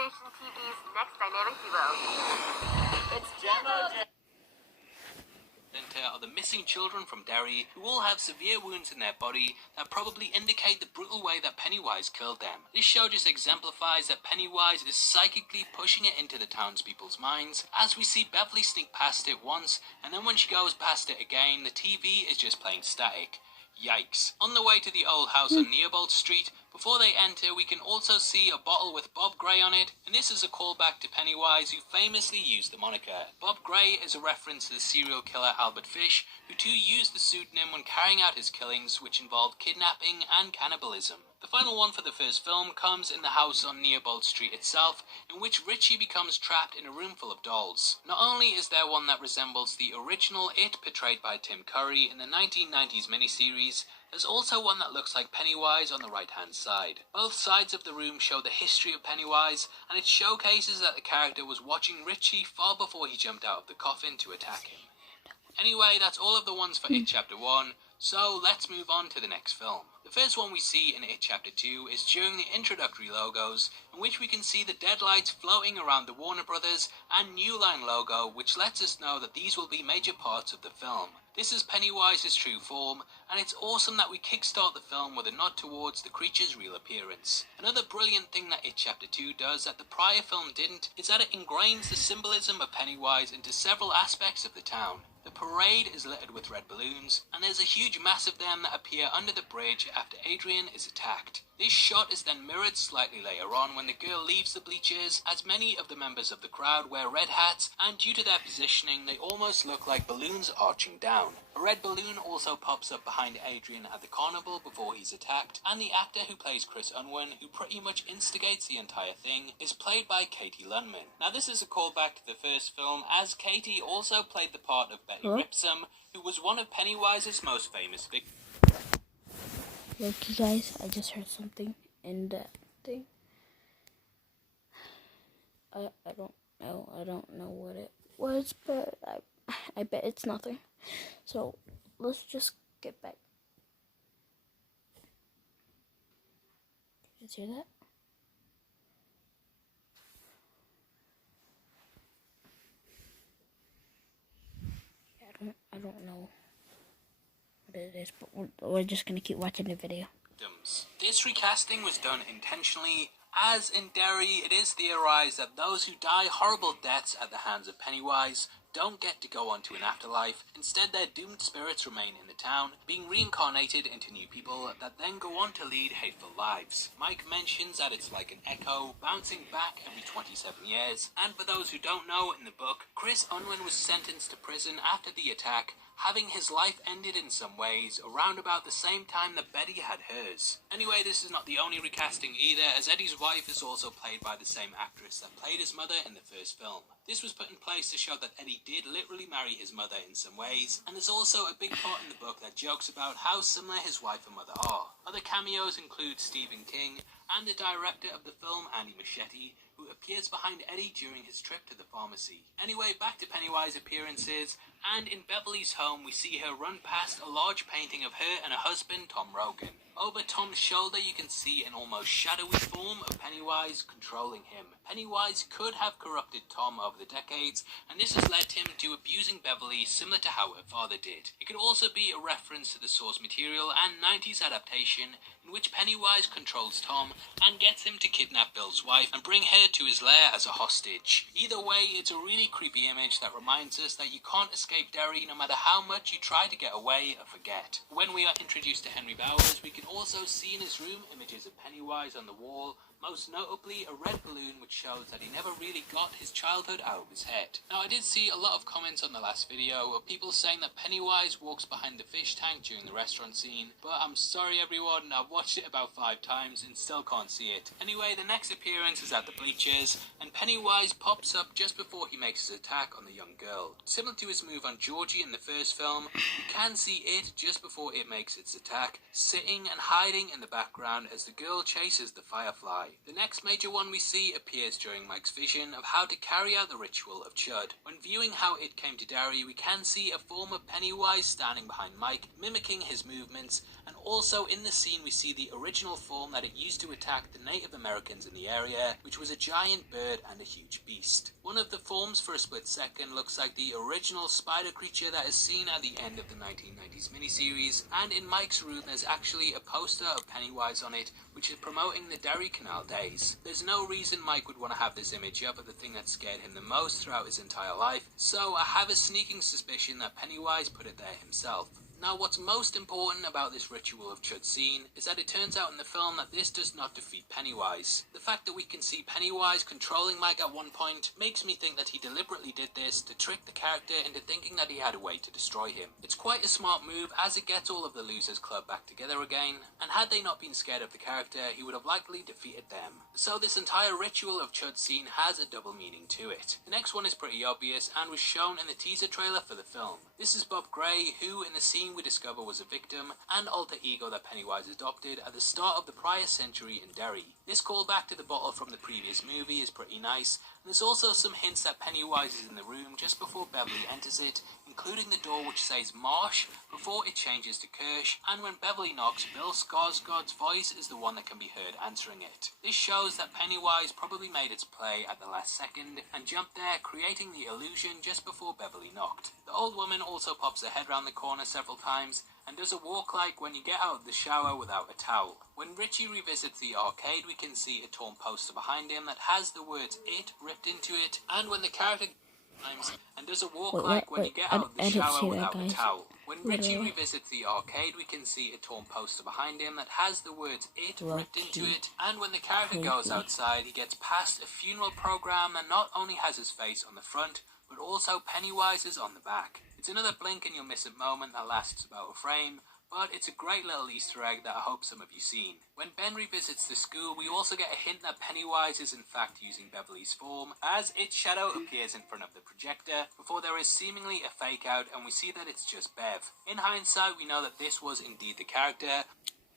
Station TV's next dynamic duo. It's Gemma. Center are the missing children from Derry who all have severe wounds in their body that probably indicate the brutal way that Pennywise killed them. This show just exemplifies that Pennywise is psychically pushing it into the townspeople's minds, as we see Beverly sneak past it once, and then when she goes past it again, the TV is just playing static. Yikes. On the way to the old house on Nearbolt Street, before they enter, we can also see a bottle with Bob Gray on it, and this is a callback to Pennywise, who famously used the moniker. Bob Gray is a reference to the serial killer Albert Fish, who too used the pseudonym when carrying out his killings, which involved kidnapping and cannibalism. The final one for the first film comes in the house on Nearbolt Street itself, in which Richie becomes trapped in a room full of dolls. Not only is there one that resembles the original It portrayed by Tim Curry in the 1990s miniseries, there's also one that looks like Pennywise on the right-hand side. Both sides of the room show the history of Pennywise, and it showcases that the character was watching Richie far before he jumped out of the coffin to attack him. Anyway, that's all of the ones for It Chapter 1, so let's move on to the next film. The first one we see in It Chapter 2 is during the introductory logos, in which we can see the deadlights floating around the Warner Brothers and New Line logo, which lets us know that these will be major parts of the film. This is Pennywise's true form, and it's awesome that we kickstart the film with a nod towards the creature's real appearance. Another brilliant thing that It Chapter 2 does that the prior film didn't is that it ingrains the symbolism of Pennywise into several aspects of the town. The parade is littered with red balloons, and there's a huge mass of them that appear under the bridge after Adrian is attacked. This shot is then mirrored slightly later on when the girl leaves the bleachers, as many of the members of the crowd wear red hats, and due to their positioning they almost look like balloons arching down. A red balloon also pops up behind Adrian at the carnival before he's attacked, and the actor who plays Chris Unwin, who pretty much instigates the entire thing, is played by Katie Lundman. Now this is a callback to the first film, as Katie also played the part of Betty Ripsum, who was one of Pennywise's most famous victims. Look, you guys, I just heard something in that thing. I don't know what it was, but I bet it's nothing. So let's just get back. Did you hear that? I don't know what it is, but we're just gonna keep watching the video. This recasting was done intentionally, as in Derry it is theorized that those who die horrible deaths at the hands of Pennywise don't get to go on to an afterlife. Instead, their doomed spirits remain in the town, being reincarnated into new people that then go on to lead hateful lives. Mike mentions that it's like an echo, bouncing back every 27 years, and for those who don't know, in the book, Chris Unwin was sentenced to prison after the attack, having his life ended in some ways around about the same time that Betty had hers. Anyway, this is not the only recasting either, as Eddie's wife is also played by the same actress that played his mother in the first film. This was put in place to show that Eddie did literally marry his mother in some ways, and there's also a big part in the book that jokes about how similar his wife and mother are. Other cameos include Stephen King and the director of the film, Andy Muschietti, who appears behind Eddie during his trip to the pharmacy. Anyway, back to Pennywise appearances, and in Beverly's home we see her run past a large painting of her and her husband, Tom Rogan. Over Tom's shoulder you can see an almost shadowy form of Pennywise controlling him. Pennywise could have corrupted Tom over the decades, and this has led him to abusing Beverly similar to how her father did. It could also be a reference to the source material and 90s adaptation, in which Pennywise controls Tom and gets him to kidnap Bill's wife and bring her to his lair as a hostage. Either way, it's a really creepy image that reminds us that you can't escape Derry no matter how much you try to get away or forget. When we are introduced to Henry Bowers, we can also see in his room images of Pennywise on the wall, most notably a red balloon which shows that he never really got his childhood out of his head. Now I did see a lot of comments on the last video of people saying that Pennywise walks behind the fish tank during the restaurant scene, but I'm sorry everyone, I've watched it about 5 times and still can't see it. Anyway, the next appearance is at the bleachers, and Pennywise pops up just before he makes his attack on the young girl. Similar to his move on Georgie in the first film, you can see it just before it makes its attack, sitting and hiding in the background as the girl chases the firefly. The next major one we see appears during Mike's vision of how to carry out the ritual of Chud. When viewing how it came to Derry, we can see a form of Pennywise standing behind Mike, mimicking his movements, and also in the scene we see see the original form that it used to attack the Native Americans in the area, which was a giant bird and a huge beast. One of the forms for a split second looks like the original spider creature that is seen at the end of the 1990s miniseries, and in Mike's room there's actually a poster of Pennywise on it, which is promoting the Derry Canal days. There's no reason Mike would want to have this image up of the thing that scared him the most throughout his entire life, so I have a sneaking suspicion that Pennywise put it there himself. Now, what's most important about this ritual of Chud scene is that it turns out in the film that this does not defeat Pennywise. The fact that we can see Pennywise controlling Mike at one point makes me think that he deliberately did this to trick the character into thinking that he had a way to destroy him. It's quite a smart move as it gets all of the Losers Club back together again, and had they not been scared of the character, he would have likely defeated them. So this entire ritual of Chud scene has a double meaning to it. The next one is pretty obvious and was shown in the teaser trailer for the film. This is Bob Gray, who in the scene we discover was a victim and alter ego that Pennywise adopted at the start of the prior century in Derry. This callback to the bottle from the previous movie is pretty nice, and there's also some hints that Pennywise is in the room just before Beverly enters it, including the door which says Marsh before it changes to Kirsch, and when Beverly knocks, Bill Skarsgård's voice is the one that can be heard answering it. This shows that Pennywise probably made its play at the last second and jumped there, creating the illusion just before Beverly knocked. The old woman also pops her head round the corner several times and does a walk like when you get out of the shower without a towel. When Richie revisits the arcade, we can see a torn poster behind him that has the words "it" ripped into it, and when the character and does a walk like when you get out of the shower without a towel. When Richie revisits the arcade, we can see a torn poster behind him that has the words "it" ripped into it, and when the character goes outside, he gets past a funeral program that not only has his face on the front, but also Pennywise's on the back. It's another blink and you'll miss it moment that lasts about a frame, but it's a great little Easter egg that I hope some of you seen. When Ben revisits the school, we also get a hint that Pennywise is in fact using Beverly's form, as its shadow appears in front of the projector, before there is seemingly a fake out and we see that it's just Bev. In hindsight, we know that this was indeed the character,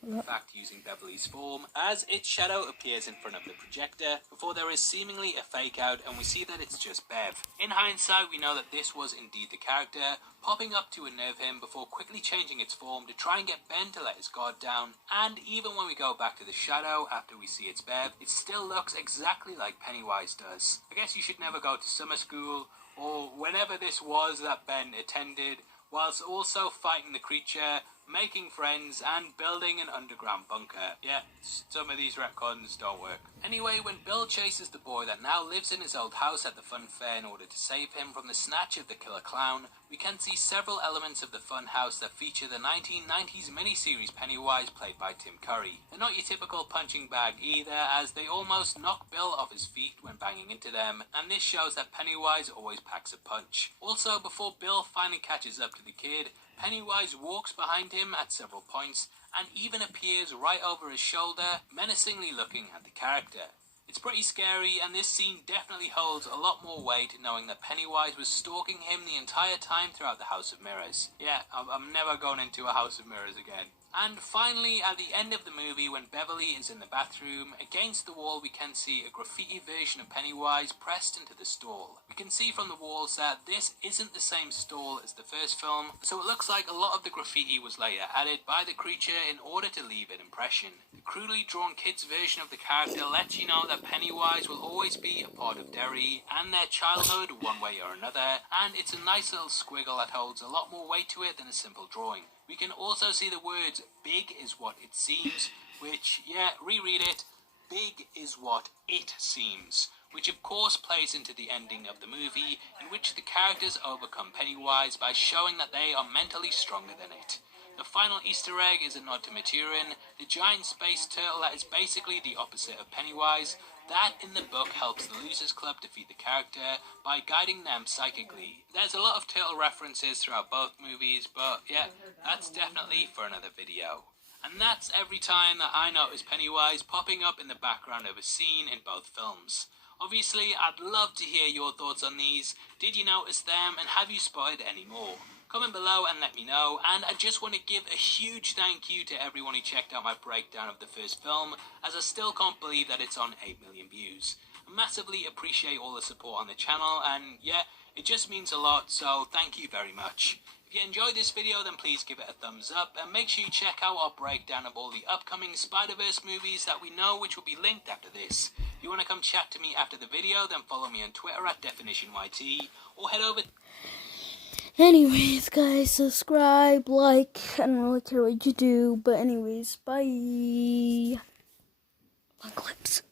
in fact using Beverly's form, as its shadow appears in front of the projector, before there is seemingly a fake out and we see that it's just Bev. In hindsight, we know that this was indeed the character, popping up to unnerve him before quickly changing its form to try and get Ben to let his guard down, and even when we go back to the shadow after we see it's Bev, it still looks exactly like Pennywise does. I guess you should never go to summer school, or whenever this was that Ben attended, whilst also fighting the creature, making friends, and building an underground bunker. Yeah, some of these retcons don't work. Anyway, when Bill chases the boy that now lives in his old house at the fun fair in order to save him from the snatch of the killer clown, we can see several elements of the fun house that feature the 1990s miniseries Pennywise played by Tim Curry. They're not your typical punching bag either, as they almost knock Bill off his feet when banging into them, and this shows that Pennywise always packs a punch. Also, before Bill finally catches up to the kid, Pennywise walks behind him at several points and even appears right over his shoulder, menacingly looking at the character. It's pretty scary, and this scene definitely holds a lot more weight knowing that Pennywise was stalking him the entire time throughout the House of Mirrors. Yeah, I'm never going into a House of Mirrors again. And finally, at the end of the movie, when Beverly is in the bathroom, against the wall we can see a graffiti version of Pennywise pressed into the stall. We can see from the walls that this isn't the same stall as the first film, so it looks like a lot of the graffiti was later added by the creature in order to leave an impression. The crudely drawn kids version of the character lets you know that Pennywise will always be a part of Derry and their childhood one way or another, and it's a nice little squiggle that holds a lot more weight to it than a simple drawing. We can also see the words "big is what it seems," which, yeah, reread it, "big is what it seems," which of course plays into the ending of the movie, in which the characters overcome Pennywise by showing that they are mentally stronger than it. The final Easter egg is a nod to Maturin, the giant space turtle that is basically the opposite of Pennywise, that in the book helps the Losers Club defeat the character by guiding them psychically. There's a lot of turtle references throughout both movies, but yeah, that's definitely for another video. And that's every time that I notice Pennywise popping up in the background of a scene in both films. Obviously, I'd love to hear your thoughts on these. Did you notice them, and have you spotted any more? Comment below and let me know, and I just want to give a huge thank you to everyone who checked out my breakdown of the first film, as I still can't believe that it's on 8 million views. I massively appreciate all the support on the channel, and yeah, it just means a lot, so thank you very much. If you enjoyed this video, then please give it a thumbs up, and make sure you check out our breakdown of all the upcoming Spider-Verse movies that we know, which will be linked after this. If you want to come chat to me after the video, then follow me on Twitter at DefinitionYT, or head over... Anyways, guys, subscribe, like, I don't really care what you do, but anyways, bye. On clips.